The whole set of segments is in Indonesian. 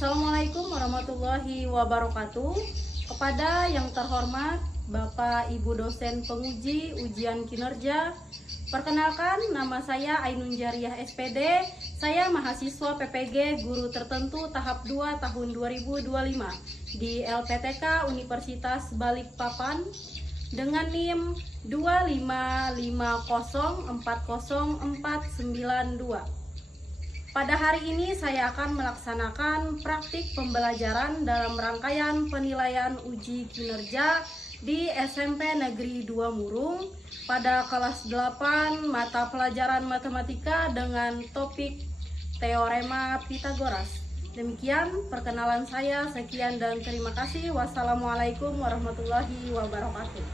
Assalamualaikum warahmatullahi wabarakatuh. Kepada yang terhormat Bapak Ibu dosen penguji ujian kinerja, perkenalkan nama saya Ainun Jariah SPD. Saya mahasiswa PPG Guru Tertentu tahap 2 tahun 2025 di LPTK Universitas Balikpapan dengan NIM 255040492. Pada hari ini saya akan melaksanakan praktik pembelajaran dalam rangkaian penilaian uji kinerja di SMP Negeri 2 Murung pada kelas 8 mata pelajaran matematika dengan topik Teorema Pitagoras. Demikian perkenalan saya, sekian dan terima kasih. Wassalamualaikum warahmatullahi wabarakatuh.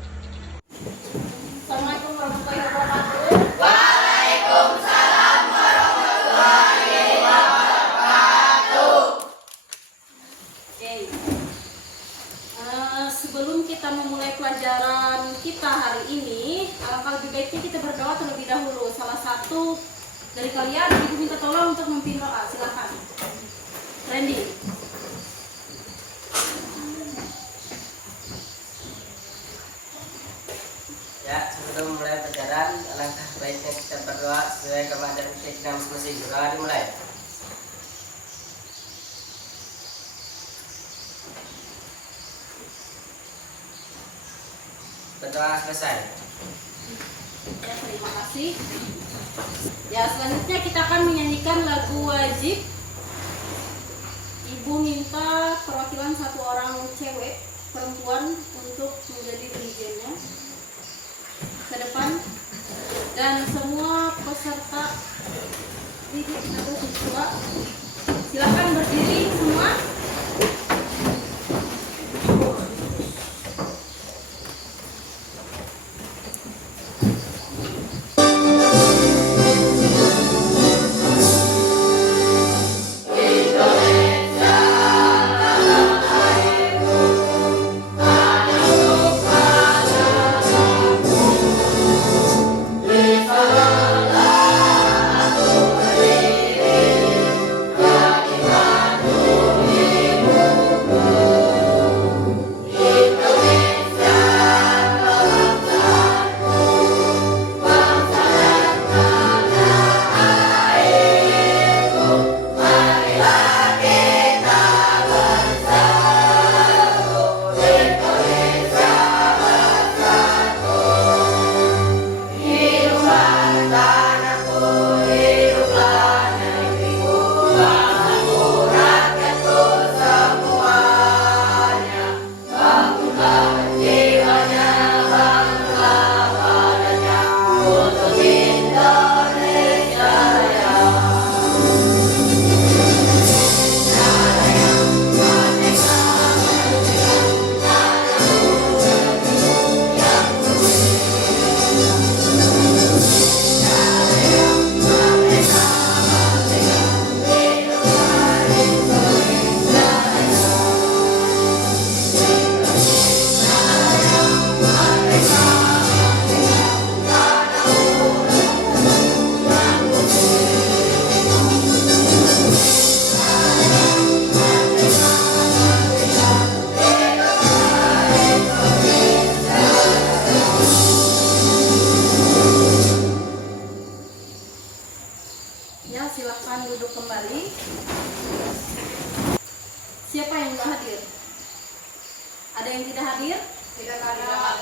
Assalamualaikum warahmatullahi wabarakatuh. Waalaikumsalam warahmatullahi wabarakatuh. Sebelum kita memulai pelajaran kita hari ini, alangkah lebih baiknya kita berdoa terlebih dahulu. Salah satu dari kalian ibu minta tolong untuk memimpin doa. Silakan, Randy. Ya, sebelum mulai pelajaran, alangkah baiknya kita berdoa sesuai keadaan kita masing-masing. Doa dimulai. Berdoa selesai. Ya, terima kasih. Ya, selanjutnya kita akan menyanyikan lagu wajib. Ibu minta perwakilan satu orang cewek perempuan untuk menjadi dirijennya ke depan, dan semua peserta didik atau siswa silakan berdiri semua. Ya, silahkan duduk kembali. Siapa yang tidak hadir? Ada yang tidak hadir? Tidak ada.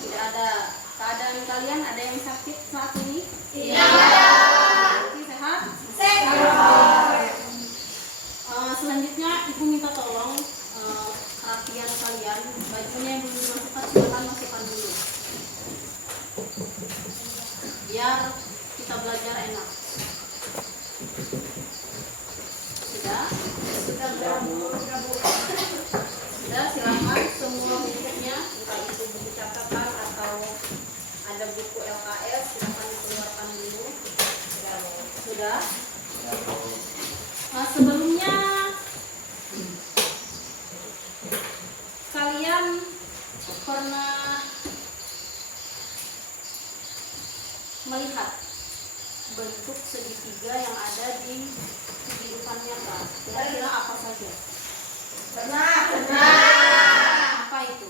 Tidak ada. Keadaan kalian ada yang sakit saat ini? Tidak ada. Sehat? Sehat. Selanjutnya ibu minta tolong rapian kalian, bajunya yang belum dimasukkan silakan masukkan dulu, biar kita belajar enak. Sudah? Sudah, silakan semua bukunya, entah itu buku catatan atau ada buku LKS, silakan dikeluarkan dulu. Sudah? Sebelumnya kalian pernah apa saja? Pernah. Apa itu?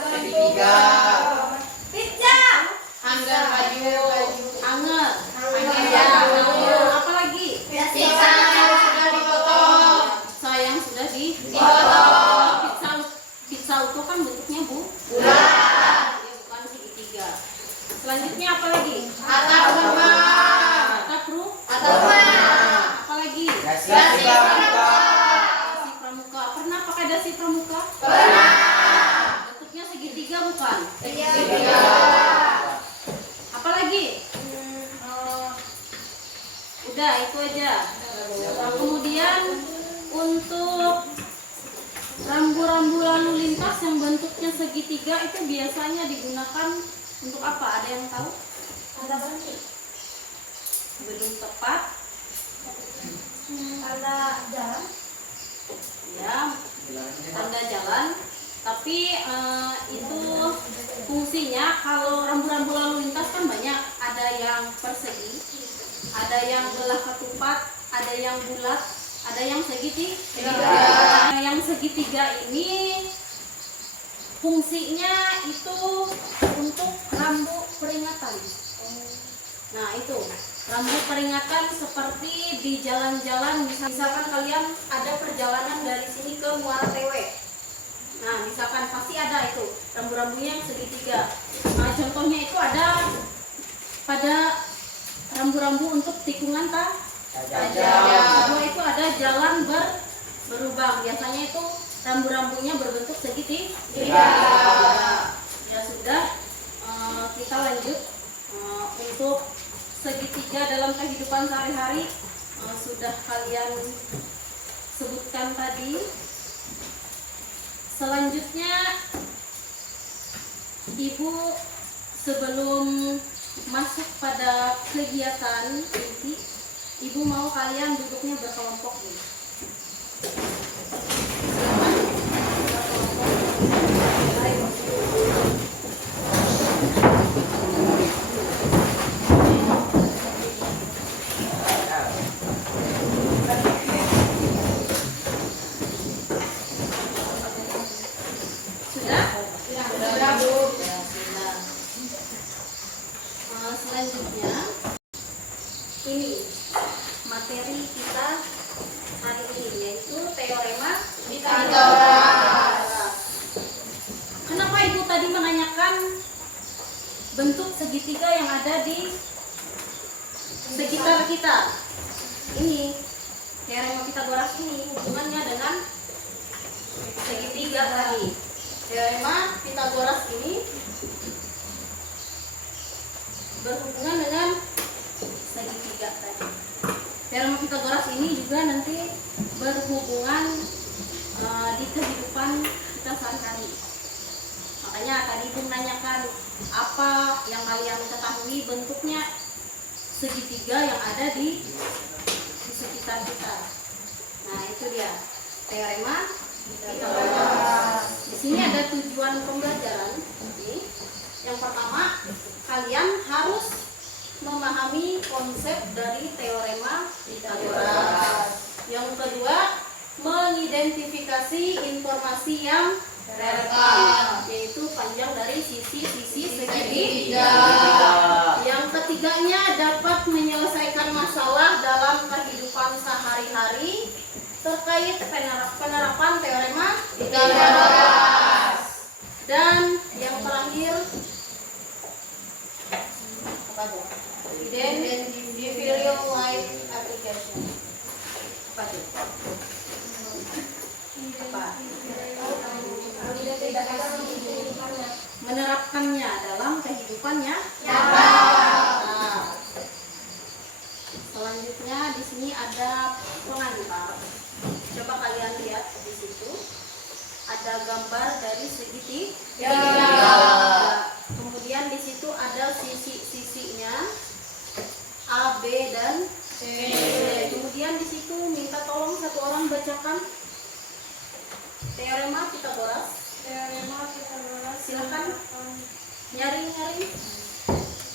Segitiga. Pizza. Hanger baju. Hanger. Ya. Apa lagi? Pizza yang sudah dipotong. Pizza yang sudah dipotong. Pizza utuh kan bentuknya bulat. Dia bukan segitiga. Selanjutnya apa lagi? Atap rumah. Atap rumah. Apa lagi? Dasi Dasi pramuka. Dasi pramuka. Pernah pakai dasi pramuka? Pernah. Bentuknya segitiga bukan? Segitiga. Apa lagi? Udah itu aja. Nah, kemudian untuk rambu-rambu lalu lintas yang bentuknya segitiga itu biasanya digunakan untuk apa? Ada yang tahu? Tanda berhenti. Belum tepat. Tanda jalan. Ya, tanda jalan. Tapi itu fungsinya kalau rambu-rambu lalu lintas kan banyak. Ada yang persegi, ada yang belah ketupat, ada yang bulat, ada yang segitiga. Nah, yang segitiga ini fungsinya itu untuk rambu peringatan. Nah itu rambu peringatan seperti di jalan-jalan, misalkan kalian ada perjalanan dari sini ke Muara Tewe. Nah misalkan pasti ada itu rambu-rambunya yang segitiga. Nah contohnya itu ada pada rambu-rambu untuk tikungan Kedua itu ada jalan berlubang. Biasanya itu rambu-rambunya berbentuk segitiga. Ya sudah, kita lanjut untuk segitiga dalam kehidupan sehari-hari sudah kalian sebutkan tadi. Selanjutnya, Ibu sebelum masuk pada kegiatan inti, Ibu mau kalian duduknya berkelompok nih. Selanjutnya ini materi kita hari ini yaitu teorema Pythagoras. Kenapa Ibu tadi menanyakan bentuk segitiga yang ada di sekitar kita? Ini teorema Pythagoras ini hubungannya dengan segitiga tadi. Teorema Pythagoras ini berhubungan dengan segitiga tadi. Teorema Pythagoras ini juga nanti berhubungan di kehidupan kita sehari-hari. Makanya tadi Ibu menanyakan apa yang kalian ketahui bentuknya segitiga yang ada di sekitar kita. Nah itu dia teorema Pythagoras. Di sini ada tujuan pembelajaran. Yang pertama, kalian harus memahami konsep dari teorema Pythagoras. Yang kedua, mengidentifikasi informasi yang relevan, yaitu panjang dari sisi-sisi segitiga. Yang ketiganya, dapat menyelesaikan masalah dalam kehidupan sehari-hari terkait penerapan teorema Pythagoras. Dan yang terakhir, individual life application. Apa itu? Menerapkannya dalam kehidupannya. Nah, selanjutnya di sini ada pengantar. Coba kalian lihat di situ. Ada gambar dari segitiga. Kemudian di situ ada sisi-sisinya A, B, dan C. Kemudian di situ minta tolong satu orang bacakan teorema Pythagoras. Silakan nyari-nyari.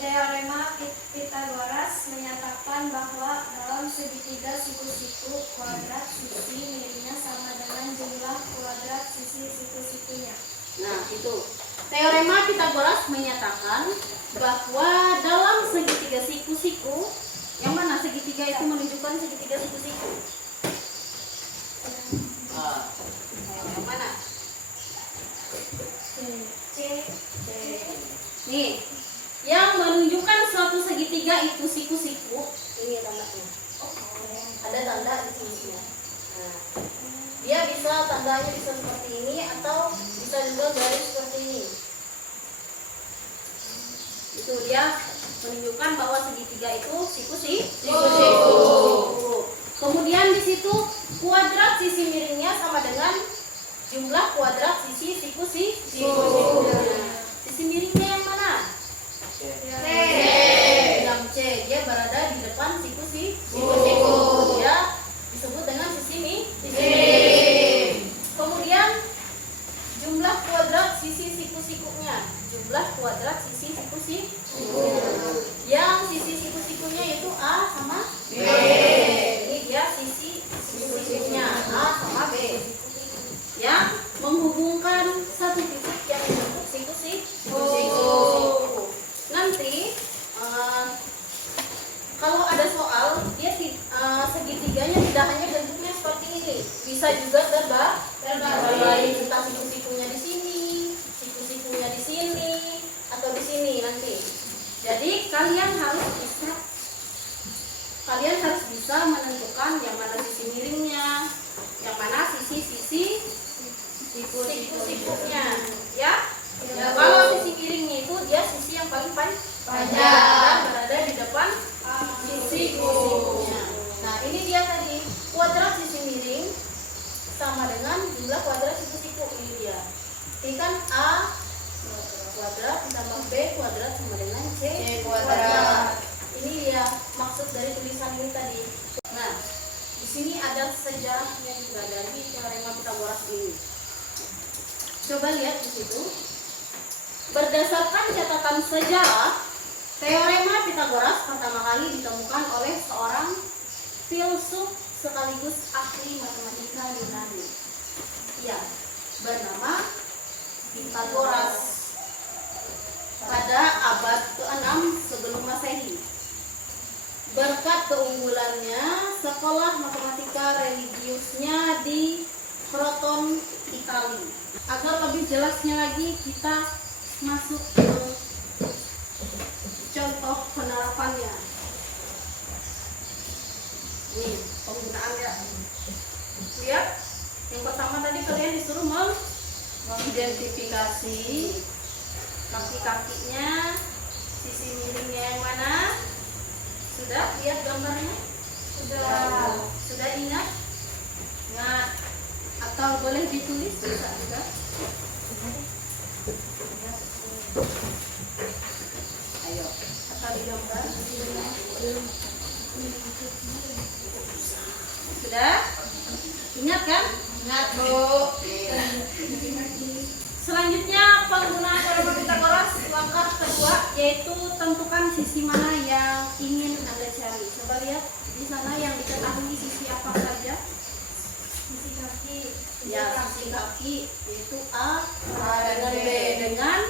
Teorema Pythagoras menyatakan bahwa dalam segitiga siku-siku kuadrat sisi miringnya sama dengan jumlah kuadrat sisi siku-sikunya. Nah, itu. Teorema Pythagoras menyatakan bahwa dalam segitiga siku-siku, yang mana segitiga itu menunjukkan segitiga siku-siku? Yang mana? C. Nih, yang menunjukkan suatu segitiga itu siku-siku. Ini tandanya. Ada tanda di sini. Nah, dia bisa tandanya bisa seperti ini atau bisa juga garis seperti ini. Itu dia menunjukkan bahwa segitiga itu siku-siku. Kemudian di situ kuadrat sisi miringnya sama dengan jumlah kuadrat sisi siku-siku. Sisi miringnya yang mana? Yang C. Dia berada di depan siku-siku. Dia disebut dengan sisi miring. Kemudian jumlah kuadrat sisi siku-sikunya. Jumlah kuadrat sisi siku-siku. Yang sisi siku-sikunya itu A sama B. Ini dia sisi siku-sikunya A sama B. Yang menghubungkan satu titik yang disebut siku-siku. Nanti kalau ada soal dia segitiganya tidak hanya bentuknya seperti ini, bisa juga terbalik, entah siku-sikunya di sini, siku-sikunya di sini, atau di sini nanti. Jadi kalian harus bisa menentukan yang mana sisi miringnya, yang mana sisi siku-sikunya, ya. Kalau sisi miringnya itu dia sisi yang paling panjang dan berada di depan sisi siku-sikunya. Nah, ini dia tadi kuadrat sisi miring sama dengan jumlah kuadrat siku-siku. Ini dia. Ini kan A kuadrat ditambah B kuadrat sama dengan C kuadrat. Ini dia maksud dari tulisan ini tadi. Nah, di sini ada sejarahnya juga dari teorema Pythagoras ini. Coba lihat di situ. Berdasarkan catatan sejarah, teorema Pythagoras pertama kali ditemukan oleh seorang filsuf sekaligus ahli matematika Yunani. Ya, bernama Pythagoras pada abad ke-6 sebelum Masehi. Berkat keunggulannya, sekolah matematika religiusnya di Kroton, Italia. Agar lebih jelasnya lagi, kita masuk ke contoh penerapannya. Nih, penggunaannya. Lihat, yang pertama tadi kalian disuruh mengidentifikasi kaki-kakinya, sisi miringnya yang mana. Sudah lihat gambarnya? Sudah ingat? Ingat. Atau boleh ditulis bisa juga. Ayo, atau digambar. Sudah? Ingat kan? Ingat, Bu. Selanjutnya penggunaan teorema Pythagoras langkah kedua yaitu tentukan sisi mana yang ingin Anda cari. Coba lihat di sana yang diketahui sisi apa saja. Sisi kaki. Ya, sisi kaki yaitu A dengan B, dengan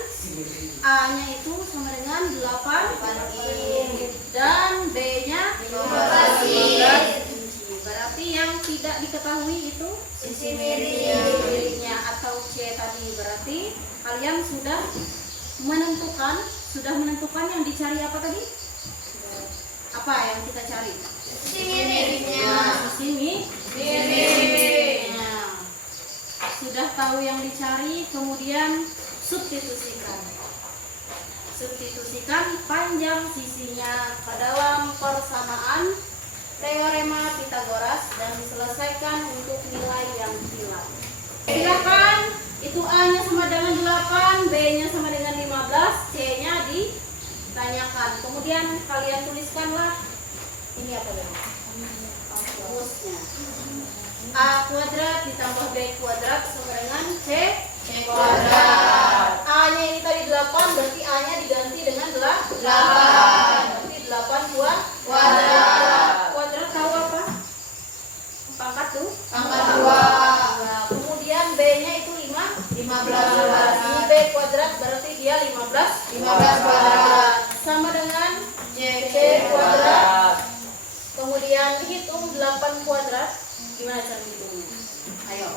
A-nya itu sama dengan 8 inci dan B-nya 15 inci. Berarti yang tidak diketahui itu sisi miringnya atau C tadi. Berarti kalian sudah menentukan yang dicari apa tadi? Apa yang kita cari? Sisi miringnya. Sisi miringnya. Sudah tahu yang dicari, kemudian substitusikan. Substitusikan panjang sisinya ke dalam persamaan teorema Pythagoras dan diselesaikan untuk nilai yang hilang. Silakan, itu A-nya sama dengan 8, B-nya sama dengan 15, C-nya ditanyakan. Kemudian kalian tuliskanlah ini apa tadi? Rumusnya. A kuadrat ditambah B kuadrat sama dengan C kuadrat. A-nya ini tadi 8, berarti A-nya diganti dengan Berarti 8 kuadrat. Kuadrat tahu apa? Pangkat tuh? Pangkat 2. Nah, kemudian B-nya itu 15. Ini B kuadrat berarti dia 15 kuadrat. sama dengan C kuadrat. Kemudian hitung 8 kuadrat. Gimana cara hitungnya? Ayo.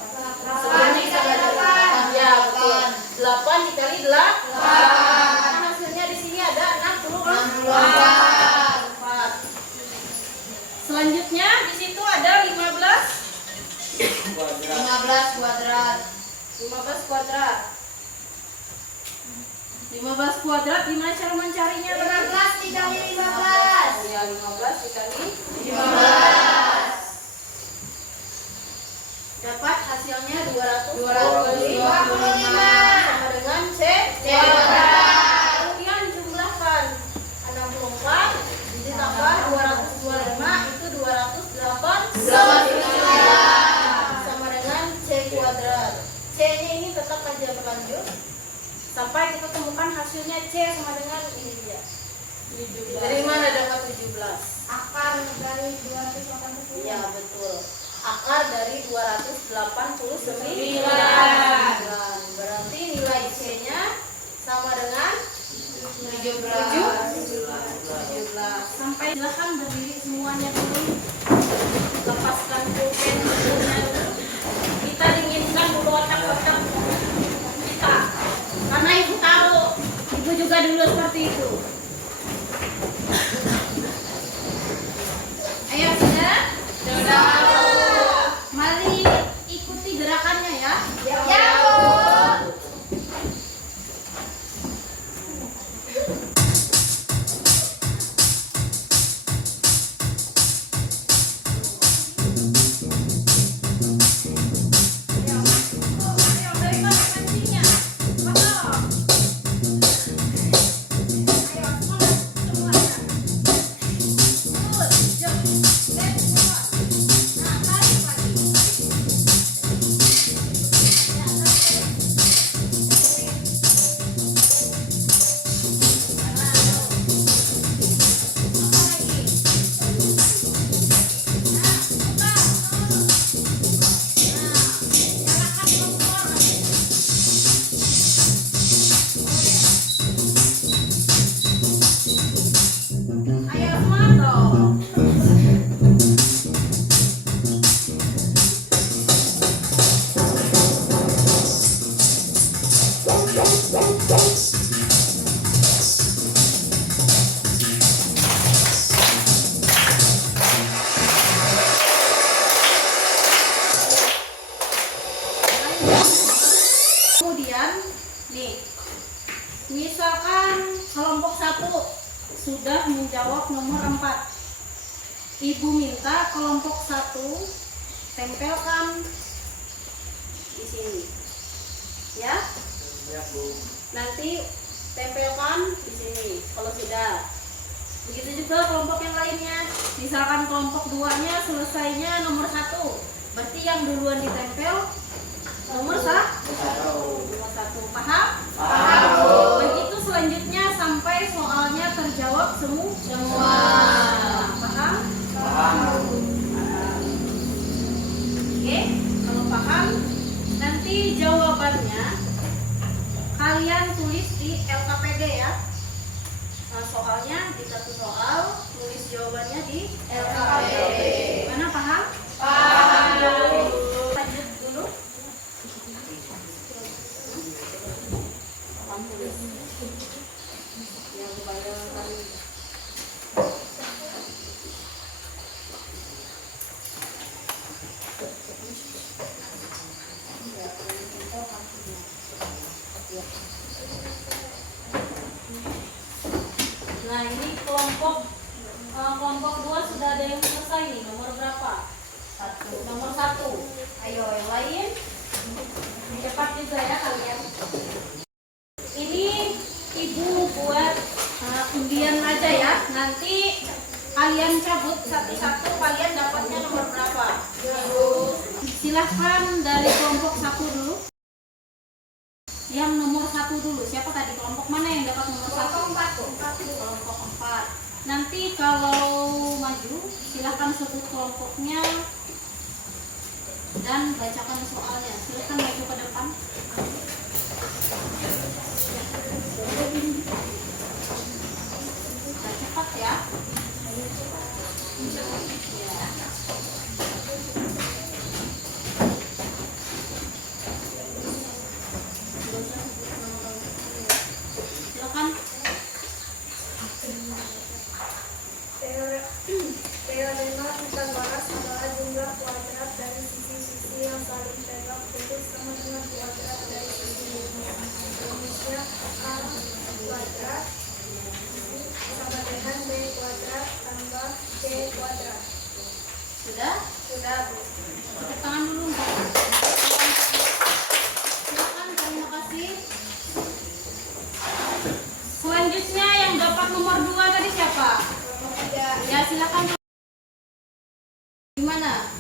Sebelumnya kita belajar. Ya, betul. 8 dikali 8. Nah, hasilnya di sini ada 64. Selanjutnya di situ ada 15 kuadrat. 15 kuadrat gimana cara mencarinya? 15 dikali 15. Ya, 15 dikali 15. dapat hasilnya 225. sama dengan C kuadrat. Kemudian jumlahkan 64 ditambah 225 itu 208 sama dengan C kuadrat. C-nya ini tetap aja berlanjut sampai kita temukan hasilnya C sama dengan ini dia. Dari mana dapat 17? Akar dari 280. Ya, betul. Akar dari 289. Berarti nilai C-nya sama dengan 17. Sampai silahkan berdiri semuanya dulu. Lepaskan pulpen bukunya dulu. Kita dinginkan dulu otak-otak kita. Karena ibu tahu, ibu juga dulu seperti itu. Ayo sudah? Mari ikuti gerakannya ya. Ya. Dari mana mancingnya? Masuk. Ayo, semangat semuanya. Good, jump. Let's go. Nah, tarik lagi. Ya, tarik. Ayo semangat dong. Kemudian nih, misalkan kelompok 1 sudah menjawab nomor 4. Ibu minta kelompok 1 tempelkan di sini. Ya? Nanti tempelkan di sini kalau sudah. Begitu juga kelompok yang lainnya. Misalkan kelompok 2-nya selesainya nomor 1. Berarti yang duluan ditempel nomor 1. Paham? Begitu selanjutnya sampai soalnya terjawab semua. Paham? Oke, kalau paham, nanti jawabannya kalian tulis di LKPD ya. Nah, soalnya di satu soal tulis jawabannya di LKPD. Mana paham? Lanjut dulu. Yang kebayangkan. Nah, ini kelompok 2 sudah ada yang selesai nih. Nomor berapa? Nomor 1. Ayo yang lain. Cepat juga ya kalian. Ini ibu buat undian aja ya. Nanti kalian cabut satu-satu, kalian dapatnya nomor berapa? Silahkan dari kelompok 1 dulu. Yang nomor 1 dulu. Siapa tadi? Kelompok mana yang dapat nomor 1? Kelompok 4. silakan sebut kelompoknya dan bacakan soalnya. Silakan maju ke depan. Nah, cepat ya. Silakan. Teorema Pythagoras adalah jumlah kuadrat dari sisi-sisi yang saling tegak putus sama dengan kuadrat dari sisi rumusnya A kuadrat sama dengan B kuadrat tambah C kuadrat. Sudah? Sudah, Bu. Tepuk tangan dulu. Silakan, terima kasih. Selanjutnya yang dapat nomor 2 tadi siapa? Ya, silakan. Gimana?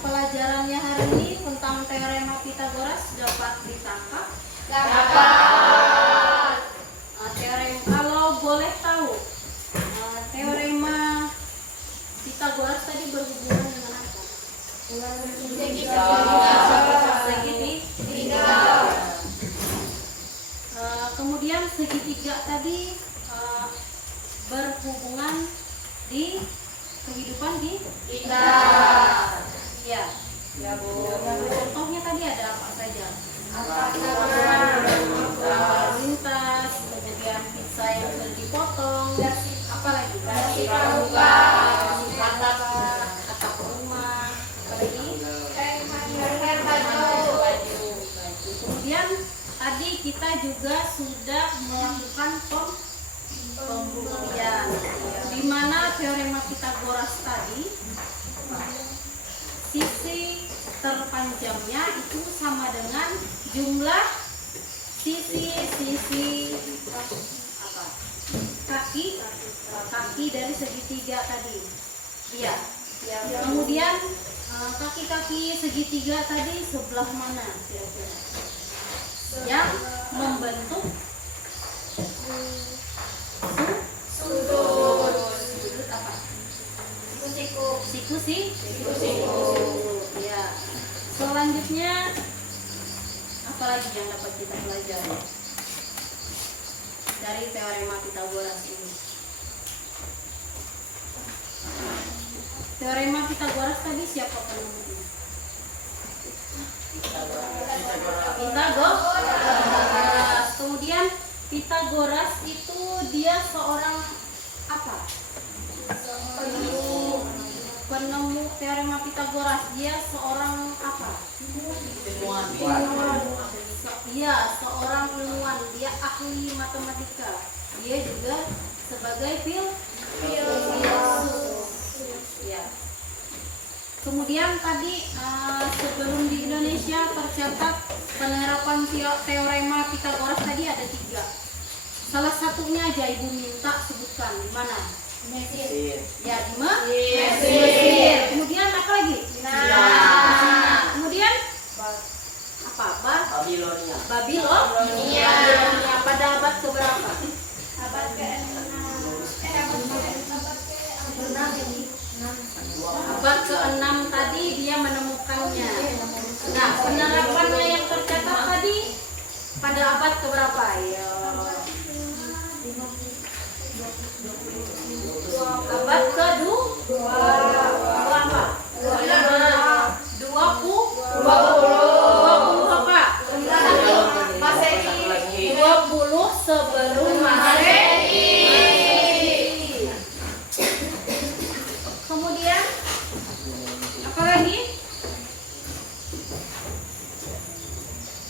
Pelajarannya hari ini tentang teorema Pythagoras dapat ditangkap? Dapat. Teorema, kalau boleh tahu, teorema Pythagoras tadi berhubungan dengan apa? Segitiga. Kemudian segitiga tadi berhubungan di kehidupan di Kita. ya. Ya, Bu. Contohnya tadi ada apa saja? Apa? Lintas, kemudian pizza yang sudah dipotong, apa lagi? Nasi pramuka, atap rumah, apa lagi? baju. Kemudian tadi kita juga sudah melakukan pembuktian, di mana teorema Pythagoras tadi sisi terpanjangnya itu sama dengan jumlah sisi apa? Kaki dari segitiga tadi. Iya. Kemudian kaki-kaki segitiga tadi sebelah mana kira-kira? Yang membentuk sudut apa? Siku. Ya. Selanjutnya apa lagi yang dapat kita pelajari dari teorema Pythagoras ini? Teorema Pythagoras tadi siapa penemunya? Pythagoras. Kemudian Pythagoras itu dia seorang apa? Penemu teorema Pythagoras. Dia seorang apa? Iya, seorang ilmuwan. Dia ahli matematika. Dia juga sebagai filsuf. Ya. Kemudian tadi sebelum di Indonesia tercatat penerapan teorema Pythagoras tadi ada 3. Salah satunya aja Ibu minta sebutkan di mana? Mesir. Ya, di Mesir. Kemudian apa lagi? Kemudian apa? Babilonia. Babilonia. Pada abad keberapa? Abad ke-6. Abad ke-6 tadi dia menemukannya. Nah, penerapannya yang tercatat tadi pada abad keberapa? Ya. Abad ke-2 apa? 20 apa? Masehi. 20 sebelum Masehi. Kemudian apa lagi?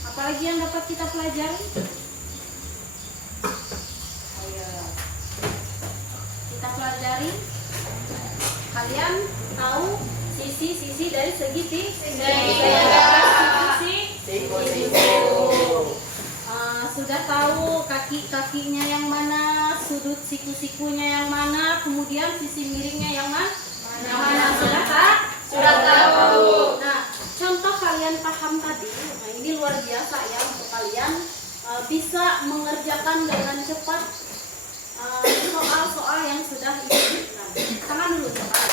Apalagi yang dapat kita pelajari? Ayo. Kita pelajari. Kalian tahu sisi-sisi dari segitiga. Sudah tahu kaki-kakinya yang mana, sudut siku-sikunya yang mana, kemudian sisi miringnya yang mana? Sudah tahu. Nah, contoh kalian paham tadi, nah ini luar biasa ya untuk kalian bisa mengerjakan dengan cepat soal-soal yang sudah ibu berikan. Tangan dulu cepat.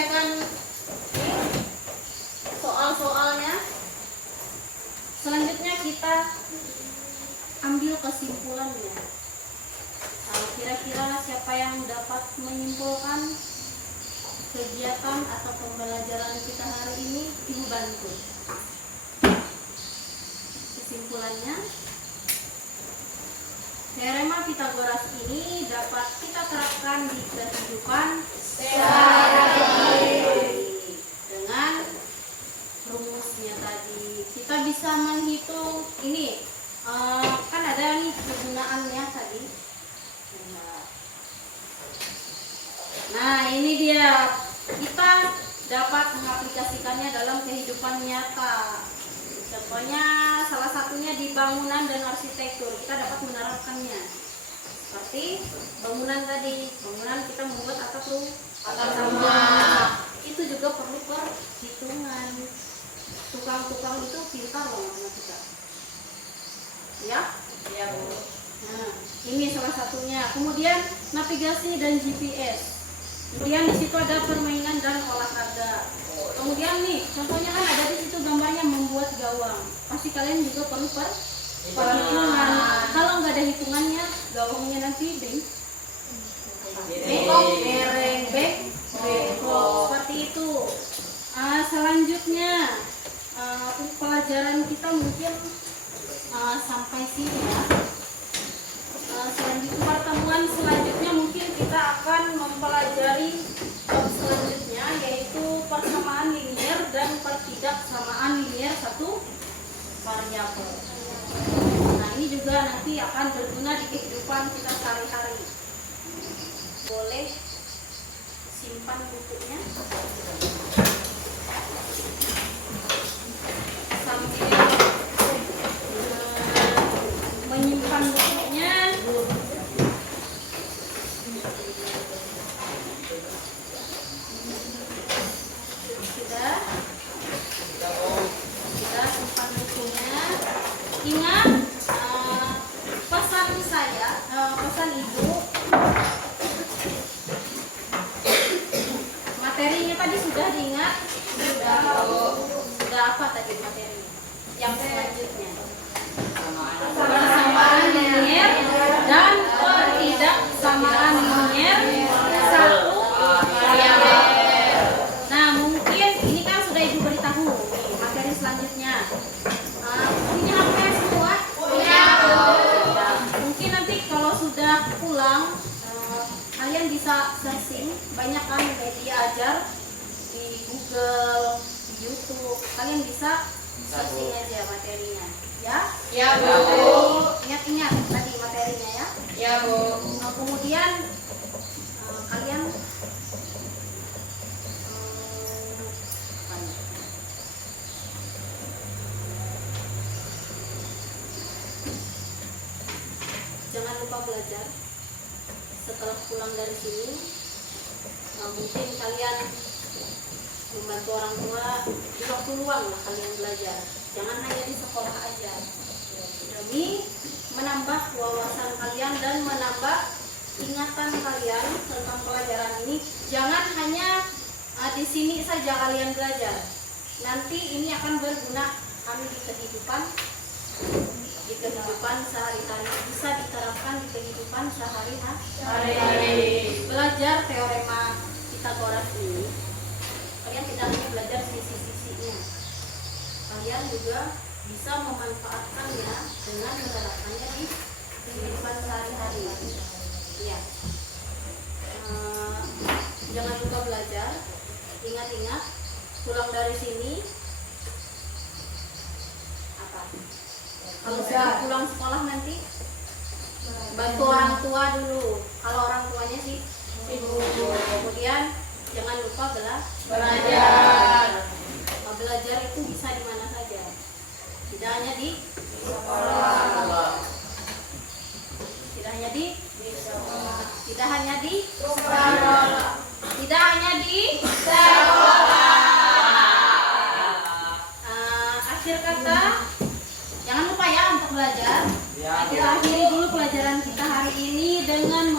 menyelesaikan soal-soalnya. Selanjutnya kita ambil kesimpulannya. Kira-kira siapa yang dapat menyimpulkan kegiatan atau pembelajaran kita hari ini? Ibu bantu. Kesimpulannya, teorema Pitagoras ini dapat kita terapkan di kehidupan sehari-hari dengan rumusnya tadi. Kita bisa menghitung ini, kan ada nih kegunaannya tadi. Nah, ini dia. Kita dapat mengaplikasikannya dalam kehidupan nyata. Contohnya salah satunya di bangunan dan arsitektur, kita dapat menerapkannya. Seperti bangunan tadi, bangunan kita membuat atap rumah. Itu juga perlu perhitungan. Tukang-tukang itu pintar loh matematika. Ya? Ya, Bu. Nah, ini salah satunya. Kemudian navigasi dan GPS. Kemudian di situ ada permainan dan olahraga. Kemudian nih, contohnya kan ada di situ gambarnya membuat gawang. Pasti kalian juga perlu perhitungan. Kalau nggak ada hitungannya, gawangnya nanti bengkok. Seperti itu. Selanjutnya pelajaran kita mungkin sampai sini ya. Selanjutnya pertemuan selanjutnya mungkin kita akan mempelajari selanjutnya, yaitu persamaan linier dan pertidaksamaan linier satu variabel. Nah, ini juga nanti akan berguna di kehidupan kita sehari-hari. Boleh simpan bukunya sambil menyimpan bukunya. Kita simpan bukunya. Ingat pesan saya, pesan ibu, materinya tadi sudah diingat? Sudah apa tadi materinya? Yang selanjutnya persamaan linier dan pertidaksamaan linier satu variabel. Nah, mungkin ini kan sudah ibu beritahu nih, materi selanjutnya. Punya HP semua? Punya. Mungkin nanti kalau sudah pulang kalian bisa searching, banyak kan media ajar di Google, di YouTube. Kalian bisa searching aja materinya, ya? Ya, Bu. Ingat-ingat tadi materinya ya. Ya, Bu. Kemudian kalian jangan lupa belajar setelah pulang dari sini. Mungkin kalian membantu orang tua di waktu luang lah kalian belajar. Jangan hanya di sekolah aja. Demi menambah wawasan kalian dan menambah ingatan kalian tentang pelajaran ini. Jangan hanya di sini saja kalian belajar. Nanti ini akan berguna kami di kehidupan sehari-hari, bisa diterapkan di kehidupan sehari-hari. Belajar teorema Pitagoras ini, kalian tidak hanya belajar sisi-sisinya, kalian juga bisa memanfaatkannya dengan menerapkannya di kehidupan sehari-hari. Ya. Jangan lupa belajar. Ingat-ingat, pulang dari sini apa? Kalau sudah pulang sekolah nanti bantu orang tua dulu. Kalau orang tuanya sih ibu. Kemudian jangan lupa belajar. Belajar itu bisa di mana saja. Tidak hanya di sekolah. Tidak hanya di sekolah. Tidak hanya di sekolah. Tidak hanya di sekolah. Akhir kata, jangan lupa ya untuk belajar. Kita akhiri dulu pelajaran kita hari ini dengan